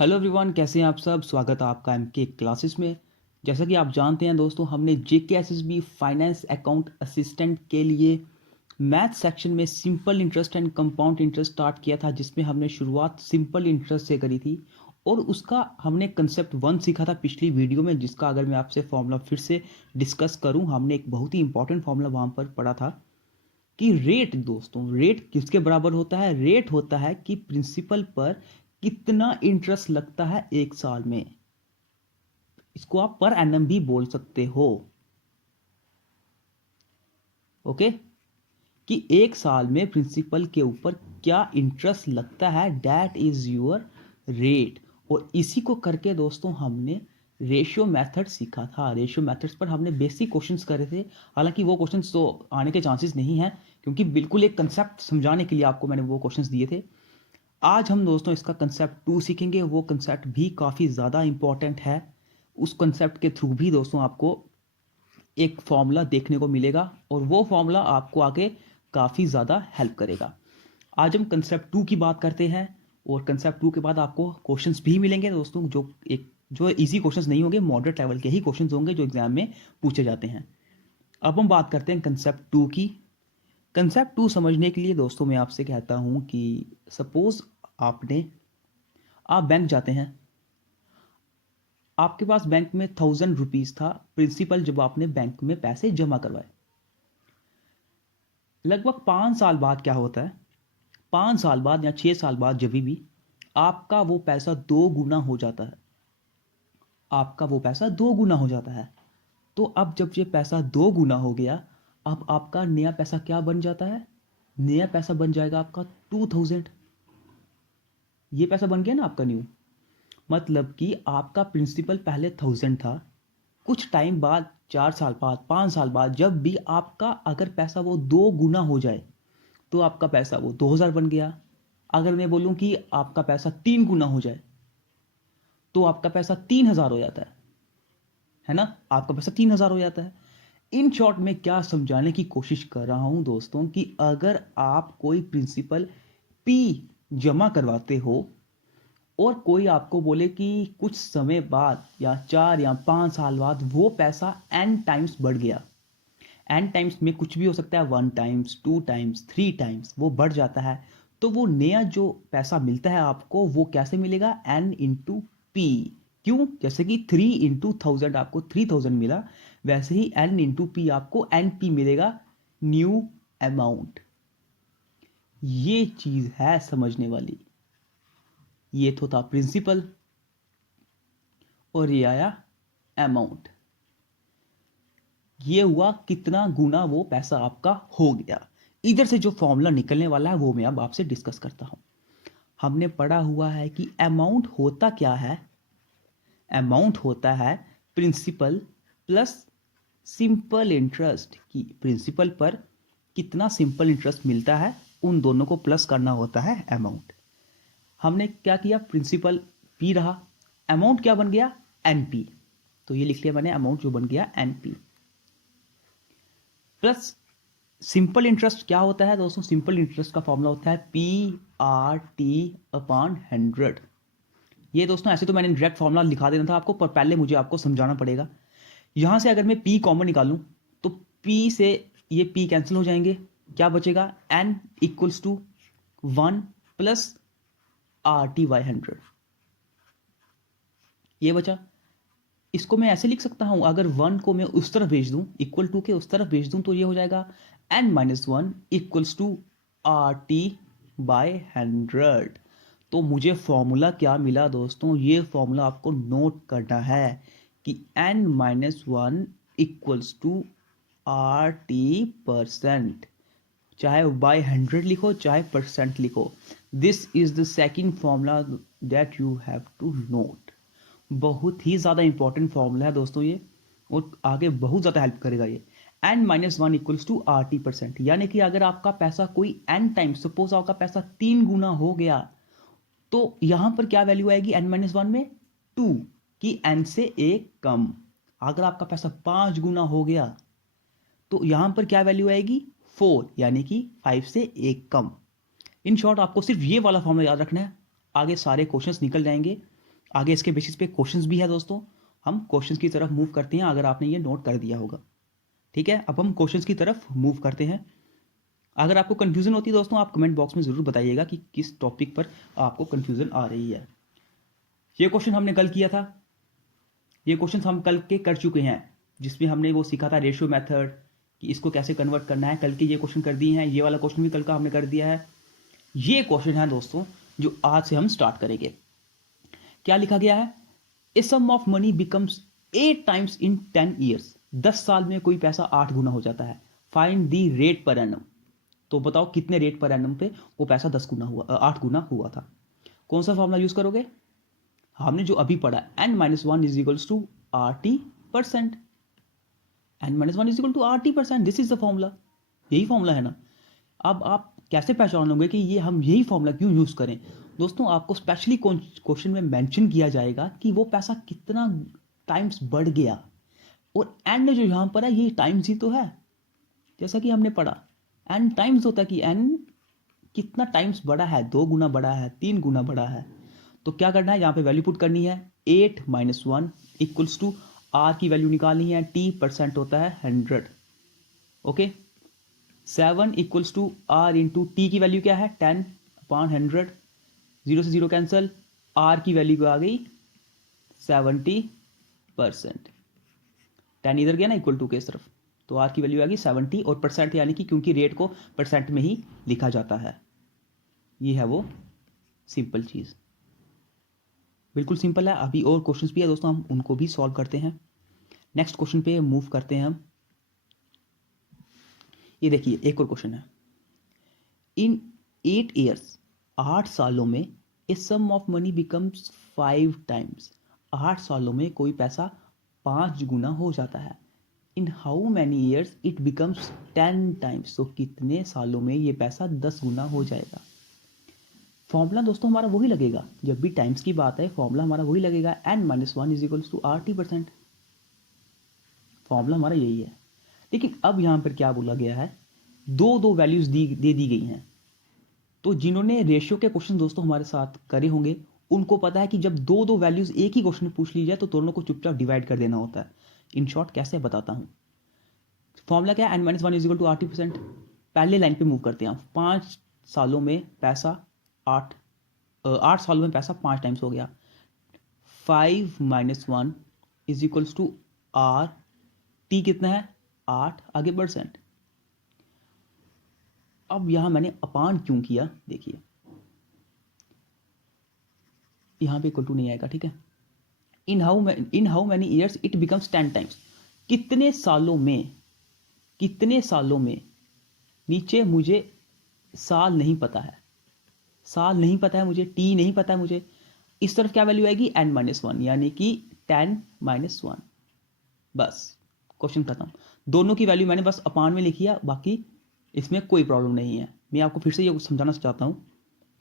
Hello everyone, कैसे हैं आप सब। स्वागत है आपका एमके क्लासेस में। जैसा कि आप जानते हैं दोस्तों, हमने जेकेएसएसबी फाइनेंस अकाउंट असिस्टेंट के लिए मैथ सेक्शन में simple interest and compound interest start किया था, जिसमें हमने शुरुआत सिंपल इंटरेस्ट से करी थी और उसका हमने कंसेप्ट 1 सीखा था पिछली वीडियो में, जिसका अगर मैं आपसे फॉर्मूला फिर से डिस्कस करूं, हमने एक बहुत ही इंपॉर्टेंट फॉर्मूला वहां पर पढ़ा था कि रेट। दोस्तों, रेट किसके बराबर होता है? रेट होता है कि प्रिंसिपल पर कितना इंटरेस्ट लगता है एक साल में। इसको आप पर एनम भी बोल सकते हो। ओके, कि एक साल में प्रिंसिपल के ऊपर क्या इंटरेस्ट लगता है, दैट इज योर रेट। और इसी को करके दोस्तों हमने रेशियो मेथड सीखा था। रेशियो मेथड्स पर हमने बेसिक क्वेश्चंस करे थे। हालांकि वो क्वेश्चंस तो आने के चांसेस नहीं हैं, क्योंकि बिल्कुल एक कंसेप्ट समझाने के लिए आपको मैंने वो क्वेश्चंस दिए थे। आज हम दोस्तों इसका कंसेप्ट 2 सीखेंगे। वो कंसेप्ट भी काफ़ी ज़्यादा इंपॉर्टेंट है। उस कंसेप्ट के थ्रू भी दोस्तों आपको एक फॉर्मूला देखने को मिलेगा और वो फॉर्मूला आपको आगे काफ़ी ज़्यादा हेल्प करेगा। आज हम कंसेप्ट 2 की बात करते हैं और कंसेप्ट 2 के बाद आपको क्वेश्चंस भी मिलेंगे दोस्तों, जो इजी क्वेश्चंस नहीं होंगे, मॉडरेट लेवल के ही क्वेश्चंस होंगे जो एग्जाम में पूछे जाते हैं। अब हम बात करते हैं कंसेप्ट 2 की। कंसेप्ट 2 समझने के लिए दोस्तों मैं आपसे कहता हूं कि सपोज आप बैंक जाते हैं। आपके पास बैंक में 1000 रुपीज था प्रिंसिपल, जब आपने बैंक में पैसे जमा करवाए। लगभग 5 साल बाद क्या होता है, 5 साल बाद या 6 साल बाद जब भी आपका वो पैसा दो गुना हो जाता है। आपका वो पैसा दो गुना हो जाता है। तो अब जब ये पैसा दो गुना हो गया, अब आपका नया पैसा क्या बन जाता है? नया पैसा बन जाएगा आपका 2000। ये पैसा बन गया ना आपका न्यू। मतलब कि आपका प्रिंसिपल पहले 1000 था। कुछ टाइम बाद, 4 साल बाद, 5 साल बाद, जब भी आपका अगर पैसा वो दो गुना हो जाए तो आपका पैसा वो 2000 बन गया। अगर मैं बोलूं कि आपका पैसा 3 गुना हो जाए तो आपका पैसा 3000 हो जाता है ना। आपका पैसा 3000 हो जाता है। इन शॉर्ट में क्या समझाने की कोशिश कर रहा हूं दोस्तों, कि अगर आप कोई प्रिंसिपल पी जमा करवाते हो और कोई आपको बोले कि कुछ समय बाद या 4 या 5 साल बाद वो पैसा n टाइम्स बढ़ गया। n टाइम्स में कुछ भी हो सकता है, 1 टाइम्स, 2 टाइम्स, 3 टाइम्स वो बढ़ जाता है। तो वो नया जो पैसा मिलता है आपको, वो कैसे मिलेगा? n into P. क्यों? जैसे कि 3 इंटू 1000 आपको 3000 मिला, वैसे ही n इंटू पी आपको एन पी मिलेगा, न्यू अमाउंट। ये चीज है समझने वाली। ये तो था प्रिंसिपल और ये आया अमाउंट। ये हुआ कितना गुना वो पैसा आपका हो गया। इधर से जो फॉर्मूला निकलने वाला है वो मैं अब आपसे डिस्कस करता हूं। हमने पढ़ा हुआ है कि अमाउंट होता क्या है? अमाउंट होता है प्रिंसिपल प्लस सिंपल इंटरेस्ट। की प्रिंसिपल पर कितना सिंपल इंटरेस्ट मिलता है, उन दोनों को प्लस करना होता है अमाउंट। हमने क्या किया? प्रिंसिपल पी रहा, अमाउंट क्या बन गया? एनपी। तो ये लिख लिया मैंने, अमाउंट जो बन गया एनपी प्लस सिंपल इंटरेस्ट। क्या होता है दोस्तों? सिंपल इंटरेस्ट का फॉर्मूला होता है पी आर टी अपॉन 100। ये दोस्तों ऐसे तो मैंने डायरेक्ट फॉर्मूला लिखा देना था आपको, पर पहले मुझे आपको समझाना पड़ेगा। यहां से अगर मैं पी कॉमन निकालूं तो पी से ये पी कैंसिल हो जाएंगे। क्या बचेगा? N equals to 1 plus R T by 100। ये बचा। इसको मैं ऐसे लिख सकता हूं, अगर 1 को मैं उस तरफ भेज दूं, इक्वल टू के उस तरफ भेज दूं, तो ये हो जाएगा n-1 equals to R T by 100। तो मुझे फॉर्मूला क्या मिला दोस्तों? ये फॉर्मूला आपको नोट करना है कि n-1 equals to R T percent. चाहे बाय 100 लिखो चाहे परसेंट लिखो, this is the second formula that you have to note. बहुत ही ज़्यादा इंपॉर्टेंट फॉर्मूला है दोस्तों ये, और आगे बहुत ज़्यादा हेल्प करेगा ये। n-1 equals to R T percent, यानी कि अगर आपका पैसा कोई n टाइम, सपोज आपका पैसा 3 गुना हो गया, तो यहां पर क्या वैल्यू आएगी n-1 में? 2, कि n से एक कम। अगर आपका पैसा 5 गुना हो गया तो यहां पर क्या वैल्यू आएगी? 4, यानी कि 5 से एक कम। इन शॉर्ट आपको सिर्फ ये वाला फॉर्मूला याद रखना है, आगे सारे क्वेश्चंस निकल जाएंगे। आगे इसके बेसिस पे क्वेश्चंस भी है दोस्तों, हम क्वेश्चंस की तरफ मूव करते हैं, अगर आपने ये नोट कर दिया होगा। ठीक है, अब हम क्वेश्चंस की तरफ मूव करते हैं। अगर आपको कन्फ्यूज़न होती है दोस्तों, आप कमेंट बॉक्स में ज़रूर बताइएगा कि किस टॉपिक पर आपको कन्फ्यूज़न आ रही है। ये क्वेश्चन हमने कल किया था, ये क्वेश्चन हम कल के कर चुके हैं, जिसमें हमने वो सीखा था रेशियो मेथड कि इसको कैसे कन्वर्ट करना है। कल के ये क्वेश्चन कर दिए हैं, ये वाला क्वेश्चन भी कल का हमने कर दिया है। ये क्वेश्चन है दोस्तों जो आज से हम स्टार्ट करेंगे। क्या लिखा गया है? A sum of money becomes 8 times in 10 years. 10 साल में कोई पैसा 8 गुना हो जाता है। Find the rate per annum. तो बताओ कितने रेट पर एनम पे वो पैसा 10 गुना हुआ, 8 गुना हुआ था। कौन सा फॉर्मूला यूज करोगे? हमने जो अभी पढ़ा, n minus one is equals to R T percent. n minus one is equal to R T percent, this is the formula. यही फॉर्मूला है ना। अब आप कैसे पहचान लोगे कि ये हम यही फॉर्मूला क्यों यूज करें? दोस्तों आपको स्पेशली क्वेश्चन में मेंशन किया जाएगा कि वो पैसा कितना टाइम्स बढ़ गया, और एन जो यहां पर है ये टाइम्स ही तो है। जैसा कि हमने पढ़ा, एन टाइम्स होता है कि एन कितना टाइम्स बड़ा है, 2 गुना बड़ा है, 3 गुना बड़ा है। तो क्या करना है, यहाँ पे वैल्यू पुट करनी है। 8 minus one equals to R की वैल्यू निकालनी है, टी परसेंट होता है 100। Okay, 7 equals to R into T की वैल्यू क्या है, 10 अपॉन 100। 0 से 0 कैंसिल, आर की वैल्यू आ गई 70%। 10 इधर गया ना इक्वल टू के इस तरफ, तो आर की वैल्यू आ गई 70, और परसेंट यानी कि क्योंकि रेट को परसेंट में ही लिखा जाता है। ये है वो सिंपल चीज़, बिल्कुल सिंपल है। अभी और क्वेश्चंस भी है दोस्तों, हम उनको भी सॉल्व करते हैं। नेक्स्ट क्वेश्चन पे मूव करते हैं हम। ये देखिए एक और क्वेश्चन है। इन 8 ईयर्स, 8 सालों में, ए sum of money becomes 5 times. 8 सालों में कोई पैसा 5 गुना हो जाता है। इन how many years it becomes 10 times. तो कितने सालों में ये पैसा 10 गुना हो जाएगा? फॉर्मूला दोस्तों हमारा वही लगेगा, जब भी टाइम्स की बात है फॉर्मूला हमारा वही लगेगा, n minus one is equals to R T percent. Formula हमारा यही है। लेकिन अब यहां पर क्या बोला गया है, दो वैल्यूज दे दी गई हैं। तो जिन्होंने रेशियो के क्वेश्चन दोस्तों हमारे साथ करे होंगे, उनको पता है कि जब दो वैल्यूज एक ही क्वेश्चन में पूछ ली जाए तो दोनों को चुपचाप डिवाइड कर देना होता है। इन शॉर्ट कैसे बताता हूं। फॉर्मूला क्या है, n minus one is equal to R T percent. पहले लाइन पे मूव करते हैं हम। 5 सालों में पैसा 8 सालों में पैसा 5 टाइम्स हो गया। 5 minus one is equals to R T कितना है, 8, आगे परसेंट। अब यहां मैंने अपान क्यों किया, देखिए यहां पे इक्वल टू नहीं आएगा, ठीक है। इन how many years it becomes 10 times. कितने सालों में, कितने सालों में, नीचे मुझे साल नहीं पता है, साल नहीं पता है मुझे, टी नहीं पता है मुझे। इस तरफ क्या वैल्यू आएगी, n माइनस वन, यानी कि 10 माइनस वन। बस क्वेश्चन खत्म। दोनों की वैल्यू मैंने बस अपान में लिखी है, बाकी इसमें कोई प्रॉब्लम नहीं है। मैं आपको फिर से ये समझाना चाहता हूँ,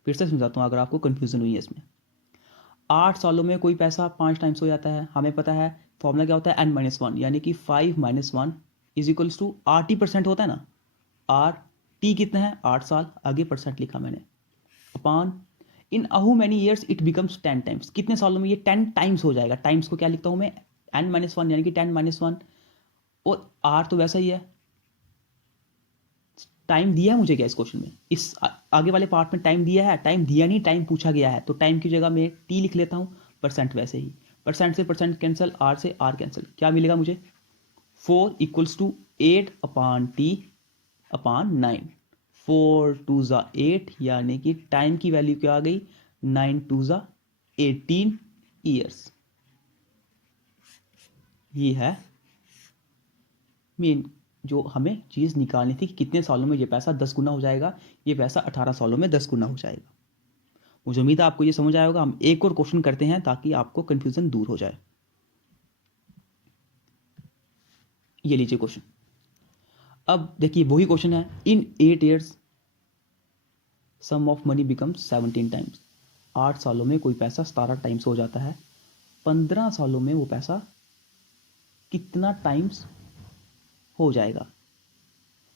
फिर से समझाता हूँ अगर आपको कन्फ्यूजन हुई है इसमें। 8 सालों में कोई पैसा 5 टाइम्स हो जाता है, हमें पता है फॉर्मूला क्या होता है, n माइनस वन, यानी कि 5 minus one is equals to R T percent होता है ना। आर टी कितना है, 8 साल, आगे परसेंट लिखा मैंने, upon in how many years it becomes 10 times. कितने सालों में ये 10 टाइम्स हो जाएगा। टाइम्स को क्या लिखता हूं मैं, n माइनस वन, यानी कि 10 माइनस वन, और आर तो वैसा ही है। टाइम दिया है मुझे क्या इस क्वेश्चन में, इस आगे वाले पार्ट में टाइम दिया है, टाइम दिया नहीं, टाइम पूछा गया है, तो टाइम की जगह मैं टी लिख लेता हूं, परसेंट वैसे ही, परसेंट से परसेंट कैंसिल, आर से आर कैंसिल, क्या मिलेगा मुझे, 4 equals to 8 upon T upon 9। 4 to ज़ा 8, यानी कि टाइम की वैल्यू क्या आ गई, 9 टू ज़ा 18 ईयर्स। ये है मेन जो हमें चीज़ निकालनी थी कि कितने सालों में ये पैसा 10 गुना हो जाएगा। ये पैसा 18 सालों में 10 गुना हो जाएगा। मुझे उम्मीद है आपको ये समझ आया होगा। हम एक और क्वेश्चन करते हैं ताकि आपको कंफ्यूजन दूर हो जाए। ये लीजिए क्वेश्चन। अब देखिए वही क्वेश्चन है, in 8 years sum of money becomes 17 times. 8 सालों में कोई पैसा 17 टाइम्स हो जाता है। 15 सालों में वो पैसा कितना टाइम्स हो जाएगा।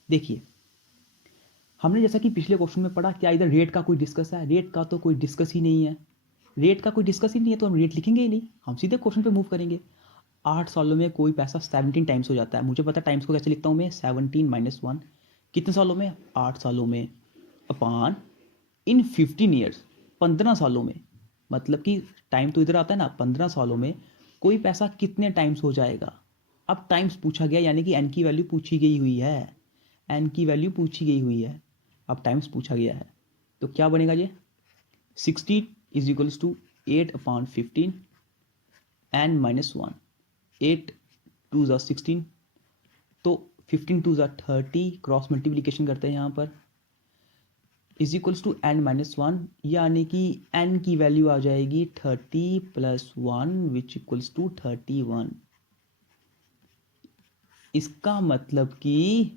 देखिए हमने जैसा कि पिछले क्वेश्चन में पढ़ा, क्या इधर रेट का कोई डिस्कस है, रेट का तो कोई डिस्कस ही नहीं है। रेट का कोई डिस्कस ही नहीं है, तो हम रेट लिखेंगे ही नहीं, हम सीधे क्वेश्चन पे मूव करेंगे। 8 सालों में कोई पैसा 17 टाइम्स हो जाता है। मुझे पता है टाइम्स को कैसे लिखता हूँ मैं, 17 माइनस 1। कितने सालों में? 8 सालों में, अपान इन 15 ईयर्स, 15 सालों में। मतलब कि टाइम तो इधर आता है ना, 15 सालों में कोई पैसा कितने टाइम्स हो जाएगा। अब टाइम्स पूछा गया, यानी कि एन की वैल्यू पूछी गई हुई है, एन की वैल्यू पूछी गई हुई है, अब टाइम्स पूछा गया है। तो क्या बनेगा ये, 60 is equals to 8/15 N minus 1। 8 2 ज़ा 16, तो 15 2 ज़ा 30, क्रॉस मल्टीप्लीकेशन करते हैं यहाँ पर, is equals to N minus 1, यानी कि एन की वैल्यू आ जाएगी 30 प्लस 1 विच इक्वल्स टू 31। इसका मतलब कि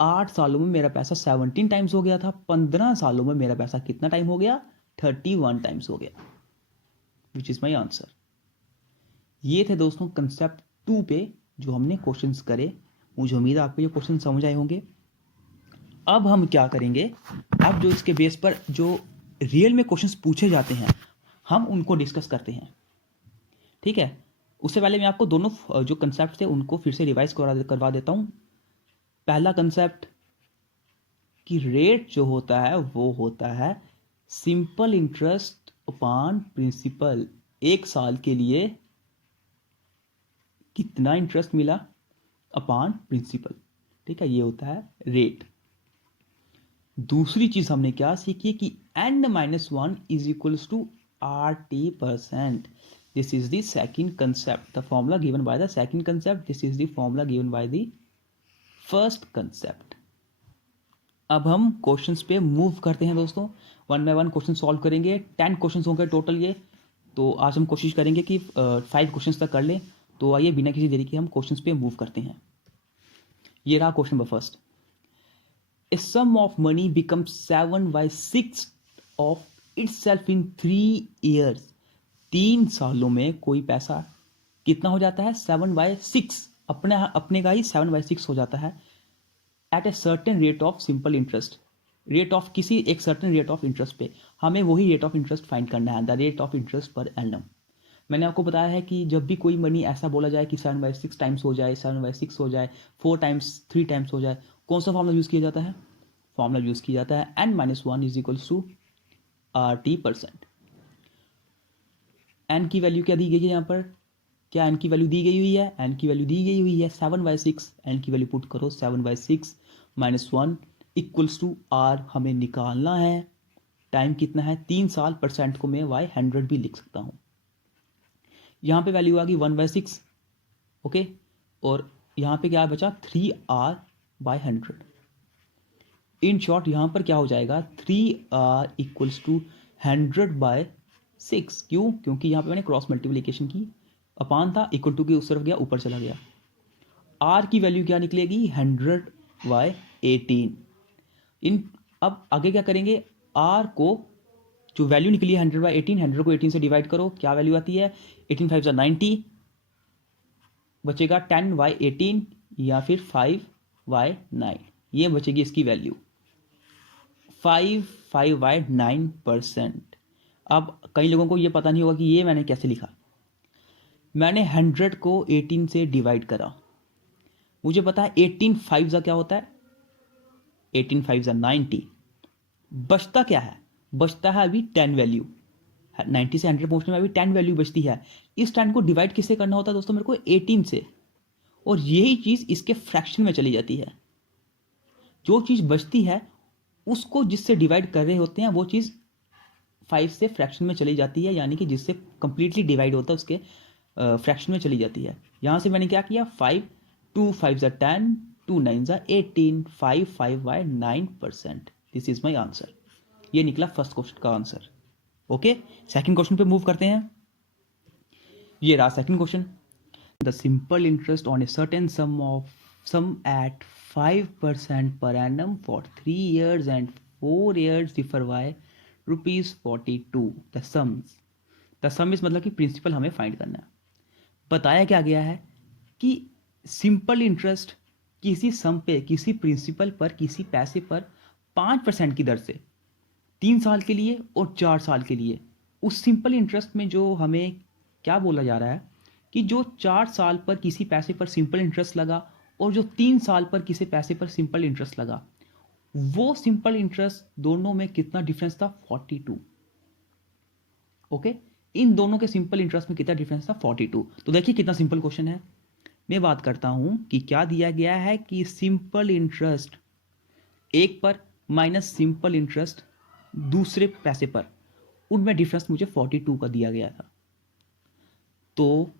8 सालों में मेरा पैसा 17 टाइम्स हो गया था, 15 सालों में मेरा पैसा कितना टाइम हो गया, 31 टाइम्स हो गया, विच इज माई आंसर। ये थे दोस्तों कंसेप्ट 2 पे जो हमने क्वेश्चंस करे। मुझे उम्मीद है आपको ये क्वेश्चन समझ आए होंगे। अब हम क्या करेंगे, अब जो इसके बेस पर जो रियल में क्वेश्चंस पूछे जाते हैं हम उनको डिस्कस करते हैं, ठीक है। उससे पहले मैं आपको दोनों जो कंसेप्ट थे उनको फिर से रिवाइज करवा देता हूँ। पहला कंसेप्ट कि रेट जो होता है वो होता है सिंपल इंटरेस्ट अपॉन प्रिंसिपल। 1 साल के लिए कितना इंटरेस्ट मिला अपॉन प्रिंसिपल, ठीक है, ये होता है रेट। दूसरी चीज हमने क्या सीखी कि n minus 1 is equals to RT%। This is the second concept, the formula given by the second concept, this is the formula given by the first concept. अब हम क्वेश्चंस पे मूव करते हैं दोस्तों, 1 बाय 1 क्वेश्चन सॉल्व करेंगे। 10 questions होंगे total ये, तो आज हम कोशिश करेंगे कि 5 क्वेश्चंस तक कर लें। तो आइए बिना किसी देरी के हम क्वेश्चंस पे मूव करते हैं। ये रहा question number first. A sum of money becomes 7/6 of itself in 3 years। 3 सालों में कोई पैसा कितना हो जाता है, 7/6, अपने का ही 7/6 हो जाता है। At a certain rate of simple interest, rate of किसी एक सर्टेन रेट ऑफ इंटरेस्ट पे, हमें वही रेट ऑफ इंटरेस्ट फाइंड करना है, the rate of interest per annum. मैंने आपको बताया है कि जब भी कोई मनी ऐसा बोला जाए कि 7/6 टाइम्स हो जाए, 7/6 हो जाए, 4 टाइम्स 3 टाइम्स हो जाए, कौन सा फॉर्मूला यूज़ किया जाता है, फॉर्मूला यूज़ किया जाता है n minus 1 is equals to RT%। n की वैल्यू क्या दी गई है यहाँ पर, क्या n की वैल्यू दी गई हुई है, n की वैल्यू दी गई हुई है 7/6, n की वैल्यू पुट करो 7/6 माइनस 1 इक्वल्स टू r, हमें निकालना है टाइम कितना है 3 साल, परसेंट को मैं y 100 भी लिख सकता हूँ। यहाँ पे वैल्यू आ गई 1/6, ओके, और यहाँ पे क्या बचा 3r/100। इन शॉर्ट यहाँ पर क्या हो जाएगा 3r इक्वल्स टू 100/6। क्यों, क्योंकि यहाँ पे मैंने क्रॉस मल्टीप्लीकेशन की, अपान था, इक्वल टू की उस तरफ गया, ऊपर चला गया। r की वैल्यू क्या निकलेगी 100/18। इन अब आगे क्या करेंगे, r को जो वैल्यू निकली है 100/18, 100 को 18 से डिवाइड करो, क्या वैल्यू आती है 18 5 90, बचेगा 10/18 या फिर 5/9, ये बचेगी इसकी वैल्यू 5/9%। अब कई लोगों को ये पता नहीं होगा कि ये मैंने कैसे लिखा। मैंने 100 को 18 से डिवाइड करा, मुझे पता है 18 5 क्या होता है, 18 5 90, बचता क्या है, बचता है अभी 10 वैल्यू, 90 से 100 पहुंचने में अभी 10 वैल्यू बचती है। इस 10 को डिवाइड किससे करना होता है दोस्तों, मेरे को 18 से, और यही चीज़ इसके फ्रैक्शन में चली जाती है। जो चीज़ बचती है उसको जिससे डिवाइड कर रहे होते हैं वो चीज़ 5 से फ्रैक्शन में चली जाती है, यानी कि जिससे कंप्लीटली डिवाइड होता है उसके फ्रैक्शन में चली जाती है। यहाँ से मैंने क्या किया 5 2 5 10 2 9 18 5/9%। This is my answer. ये निकला फर्स्ट क्वेश्चन का आंसर। ओके, सेकंड क्वेश्चन पे मूव करते हैं। ये रहा second question. The simple interest on a certain sum at 5% per annum for 3 years and 4 years differ by ₹42। The some is मतलब कि प्रिंसिपल हमें फाइंड करना है। बताया क्या गया है कि सिंपल इंटरेस्ट किसी सम पे, किसी प्रिंसिपल पर, किसी पैसे पर 5% की दर से 3 साल के लिए और 4 साल के लिए। उस सिंपल इंटरेस्ट में जो हमें क्या बोला जा रहा है कि जो 4 साल पर किसी पैसे पर सिंपल इंटरेस्ट लगा और जो 3 साल पर किसी पैसे पर सिंपल इंटरेस्ट लगा, वो सिंपल इंटरेस्ट दोनों में कितना डिफरेंस था? 42। ओके, इन दोनों के सिंपल इंटरेस्ट में कितना डिफरेंस था? 42। तो देखिए कितना सिंपल क्वेश्चन है। मैं बात करता हूं कि क्या दिया गया है कि सिंपल इंटरेस्ट एक पर माइनस सिंपल इंटरेस्ट दूसरे पैसे पर, उनमें डिफरेंस मुझे 42 का दिया गया था। तो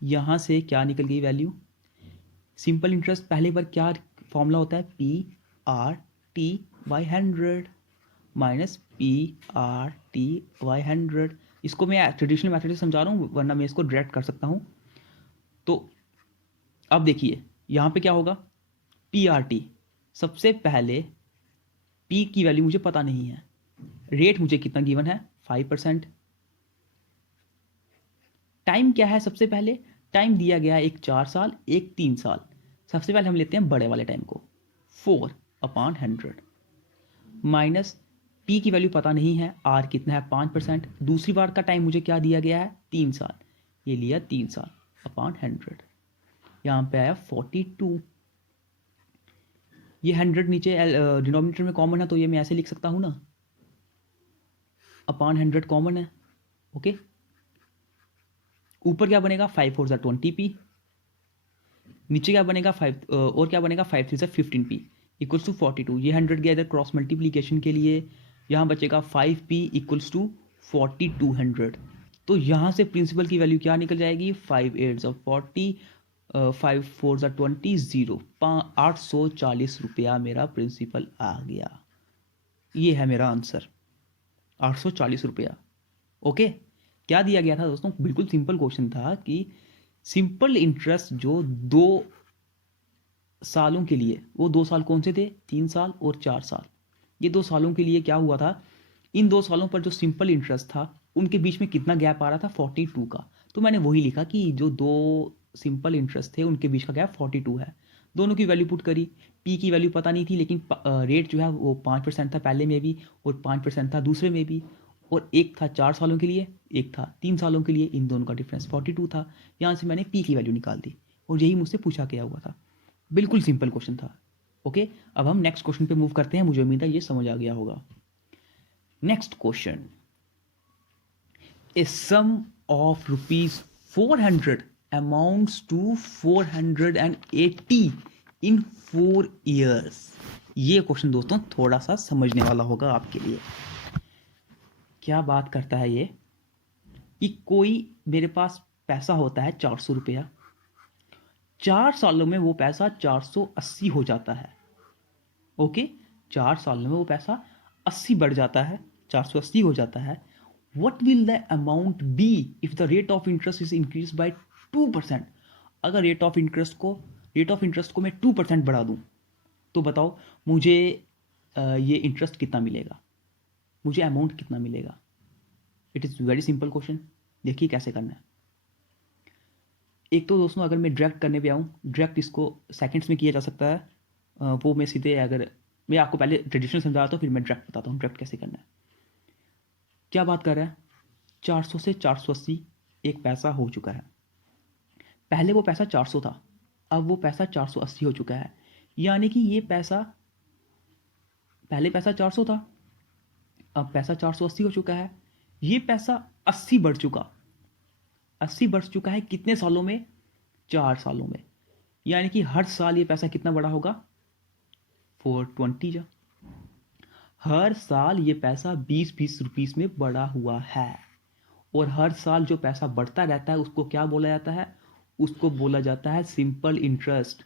यहां से क्या निकल गई वैल्यू? सिंपल इंटरेस्ट पहले पर क्या फॉर्मूला होता है? P R T by 100 minus P R T by 100। इसको मैं ट्रेडिशनल मैथड से समझा रहा हूँ, वरना मैं इसको डायरेक्ट कर सकता हूँ। तो अब देखिए यहाँ पे क्या होगा? पी आर टी, सबसे पहले पी की वैल्यू मुझे पता नहीं है, रेट मुझे कितना गिवन है? 5%। टाइम क्या है? सबसे पहले टाइम दिया गया एक 4 साल, एक 3 साल। सबसे पहले हम लेते हैं बड़े वाले टाइम को, 4/100 माइनस पी की वैल्यू पता नहीं है, आर कितना है? 5%। दूसरी बार का टाइम मुझे क्या दिया गया है? 3 साल, ये लिया 3 साल अपॉन 100, यहाँ पे आया 42। ये 100 नीचे डिनोमिनेटर में कॉमन है, तो ये मैं ऐसे लिख सकता हूँ ना, अपॉन 100 कॉमन है। ओके, ऊपर क्या बनेगा? 5×4=20p, नीचे क्या बनेगा? 5 और क्या बनेगा? 5×3=15p equals to 42। ये 100 गया इधर क्रॉस मल्टीप्लीकेशन के लिए, यहाँ बचेगा 5p इक्वल्स टू 4200। तो यहाँ से प्रिंसिपल की वैल्यू क्या निकल जाएगी? 5×8=40, 5×4=20, 0, 840 रुपया मेरा प्रिंसिपल आ गया। ये है मेरा आंसर, 840 रुपया। ओके, क्या दिया गया था दोस्तों? बिल्कुल सिंपल क्वेश्चन था कि सिंपल इंटरेस्ट जो 2 सालों के लिए, वो 2 साल कौन से थे? 3 साल और 4 साल। ये 2 सालों के लिए क्या हुआ था? इन 2 सालों पर जो सिंपल इंटरेस्ट था उनके बीच में कितना गैप आ रहा था? 42 का। तो मैंने वही लिखा कि जो 2 सिंपल इंटरेस्ट थे उनके बीच का गैप 42 है। दोनों की वैल्यू पुट करी, पी की वैल्यू पता नहीं थी, लेकिन रेट जो है वो 5% था पहले में भी, और 5% था दूसरे में भी, और एक था 4 सालों के लिए, एक था 3 सालों के लिए, इन दोनों का डिफरेंस 42 था। यहाँ से मैंने पी की वैल्यू निकाल दी, और यही मुझसे पूछा गया हुआ था। बिल्कुल सिंपल क्वेश्चन था। ओके, अब हम नेक्स्ट क्वेश्चन पे मूव करते हैं। मुझे उम्मीद है ये समझ आ गया होगा। Next question, a sum of ₹400 amounts to 480 in 4 years। ये क्वेश्चन दोस्तों थोड़ा सा समझने वाला होगा आपके लिए। क्या बात करता है ये कि कोई मेरे पास पैसा होता है 400 रुपया, 4 सालों में वो पैसा 480 हो जाता है। ओके, 4 सालों में वो पैसा 80 बढ़ जाता है, 480 हो जाता है। What will the amount be if the rate of interest is increase by 2%? अगर रेट ऑफ इंटरेस्ट को मैं 2% बढ़ा दूं, तो बताओ मुझे ये इंटरेस्ट कितना मिलेगा, मुझे अमाउंट कितना मिलेगा? It is very simple question. देखिए कैसे करना है। एक तो दोस्तों अगर मैं डायरेक्ट करने पे आऊँ, डायरेक्ट इसको सेकंड्स में किया जा सकता है। वो मैं सीधे, अगर मैं आपको पहले ट्रेडिशनल समझाता हूँ फिर मैं डायरेक्ट बताता हूँ डायरेक्ट कैसे करना है। क्या बात कर रहा है? 400 से 480 एक पैसा हो चुका है। पहले वो पैसा 400 था, अब वो पैसा 480 हो चुका है। यानी कि ये पैसा, पहले पैसा 400 था, अब पैसा 480 हो चुका है। ये पैसा 80 बढ़ चुका, 80 बढ़ चुका है कितने सालों में? 4 सालों में। यानी कि हर साल ये पैसा कितना बड़ा होगा? 420 जा, हर साल ये पैसा 20-20 रुपीस में बढ़ा हुआ है। और हर साल जो पैसा बढ़ता रहता है उसको क्या बोला जाता है? उसको बोला जाता है सिंपल इंटरेस्ट।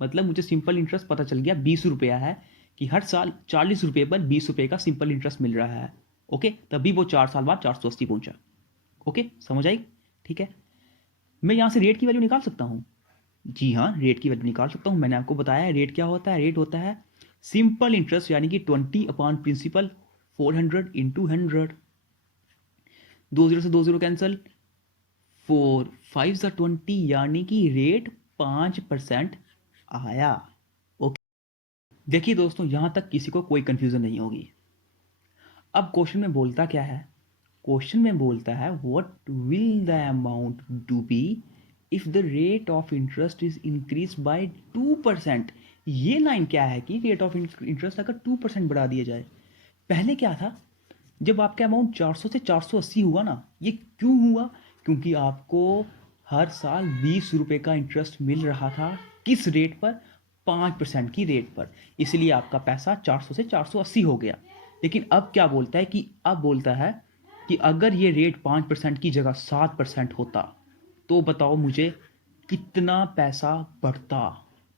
मतलब मुझे सिंपल इंटरेस्ट पता चल गया 20 रुपया है, कि हर साल 40 रुपये पर 20 रुपये का सिंपल इंटरेस्ट मिल रहा है। ओके, तभी वो 4 साल बाद 480 पहुंचा। ओके, समझ आई? ठीक है, मैं यहाँ से रेट की वैल्यू निकाल सकता हूँ। जी हाँ, रेट की वैल्यू निकाल सकता हूँ। मैंने आपको बताया रेट क्या होता है। रेट होता है सिंपल इंटरेस्ट, यानी कि 20 अपॉन प्रिंसिपल, 400 इंटू 100। 20 से 20 कैंसिल, 4 5 20, यानी कि रेट 5% आया। ओके, देखिए दोस्तों, यहां तक किसी को कोई कंफ्यूजन नहीं होगी। अब क्वेश्चन में बोलता क्या है, क्वेश्चन में बोलता है what will the amount do be if the rate of interest is increase by 2%। ये लाइन क्या है कि रेट ऑफ इंटरेस्ट अगर 2% बढ़ा दिया जाए। पहले क्या था, जब आपका अमाउंट 400 से 480 हुआ ना, ये क्यों हुआ, क्योंकि आपको हर साल 20 रुपये का इंटरेस्ट मिल रहा था। किस रेट पर, 5% की रेट पर, इसलिए आपका पैसा 400 से 480 हो गया। लेकिन अब क्या बोलता है कि अब बोलता है कि अगर ये रेट 5% की जगह 7% होता तो बताओ मुझे कितना पैसा बढ़ता।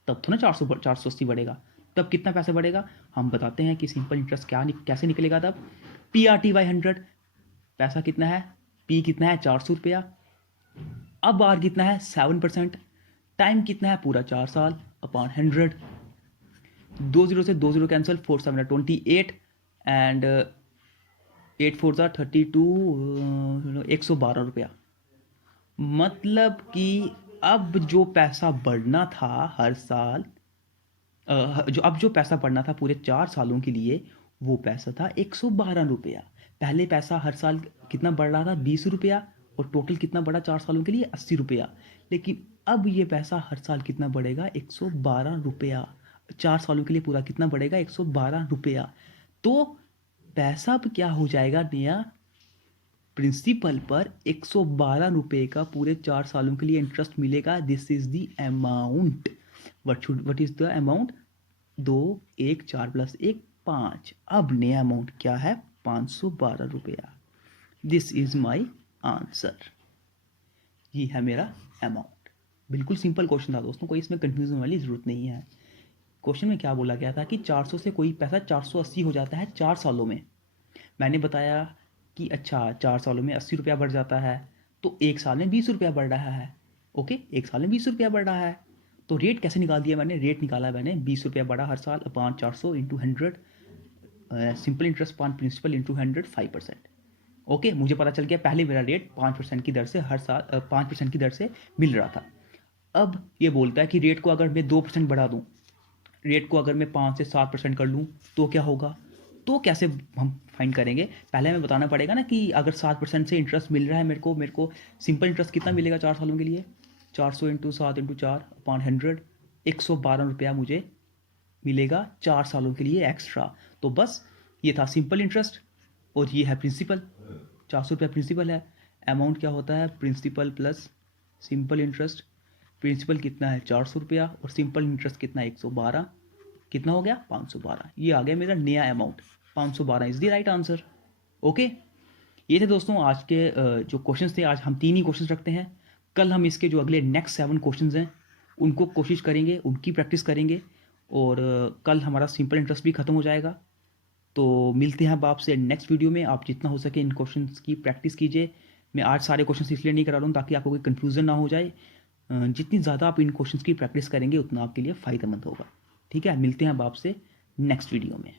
तब तो ना 480 बढ़ेगा, तब कितना पैसा बढ़ेगा। हम बताते हैं कि सिंपल इंटरेस्ट कैसे निकलेगा तब। PRT/100, पैसा कितना है, पी कितना है 400 रुपया, अब आर कितना है 7%, टाइम कितना है पूरा 4 साल अपॉन 100। 2 0 से 2 0 कैंसिल, 4 7 28 एंड 8 4 32, 112 रुपया। मतलब कि अब जो पैसा बढ़ना था हर साल, जो पैसा बढ़ना था पूरे 4 सालों के लिए, वो पैसा था 112 रुपया। पहले पैसा हर साल कितना बढ़ रहा था, 20 रुपया, और टोटल कितना बढ़ा 4 सालों के लिए, 80 रुपया। लेकिन अब ये पैसा हर साल कितना बढ़ेगा, 112 रुपया। 4 सालों के लिए पूरा कितना बढ़ेगा, 112 रुपया। तो पैसा अब क्या हो जाएगा नया, प्रिंसिपल पर 112 रुपये का पूरे 4 सालों के लिए इंटरेस्ट मिलेगा। This is the amount. What is the amount, 2 1 4 + 1 5। अब नया अमाउंट क्या है, 512 रुपया। This is my answer. ये है मेरा अमाउंट। बिल्कुल सिंपल क्वेश्चन था दोस्तों, कोई इसमें कंफ्यूजन वाली ज़रूरत नहीं है। क्वेश्चन में क्या बोला गया था कि 400 से कोई पैसा 480 हो जाता है 4 सालों में। मैंने बताया कि अच्छा 4 सालों में 80 रुपया बढ़ जाता है, तो एक साल में 20 रुपया बढ़ रहा है। ओके, एक साल में 20 रुपया बढ़ रहा है। तो रेट कैसे निकाल दिया मैंने, रेट निकाला मैंने 20 रुपया बढ़ा हर साल upon 400 into 100, simple interest upon principal into 100, 5%। Okay, मुझे पता चल गया पहले मेरा रेट 5% की दर से हर साल 5% की दर से मिल रहा था। अब ये बोलता है कि रेट को अगर मैं 2% बढ़ा दूँ, रेट को अगर मैं 5 से 7% कर लूँ तो क्या होगा। तो कैसे हम फाइंड करेंगे, पहले हमें बताना पड़ेगा ना कि अगर 7% से इंटरेस्ट मिल रहा है मेरे को सिंपल इंटरेस्ट कितना मिलेगा 4 सालों के लिए, 400 इंटू 7 इंटू 4 अपॉन 100, 112 रुपया मुझे मिलेगा 4 सालों के लिए एक्स्ट्रा। तो बस ये था सिंपल इंटरेस्ट और ये है प्रिंसिपल। 400 रुपया प्रिंसिपल है। अमाउंट क्या होता है, principal plus simple interest. Principal कितना है 400 रुपया और सिंपल इंटरेस्ट कितना है 112, कितना हो गया 512। ये आ गया मेरा नया amount, 512 is the right answer. Okay, ये थे दोस्तों आज के जो क्वेश्चंस थे। आज हम 3 ही क्वेश्चंस रखते हैं। कल हम इसके जो अगले नेक्स्ट 7 क्वेश्चंस हैं उनको कोशिश करेंगे, उनकी प्रैक्टिस करेंगे, और कल हमारा सिंपल इंटरेस्ट भी ख़त्म हो जाएगा। तो मिलते हैं अब आपसे नेक्स्ट वीडियो में। आप जितना हो सके इन क्वेश्चंस की प्रैक्टिस कीजिए। मैं आज सारे क्वेश्चंस इसलिए नहीं करा रहा हूँ ताकि आपको कोई कन्फ्यूज़न ना हो जाए। जितनी ज़्यादा आप इन क्वेश्चंस की प्रैक्टिस करेंगे उतना आपके लिए फ़ायदेमंद होगा। ठीक है, मिलते हैं अब आपसे नेक्स्ट वीडियो में।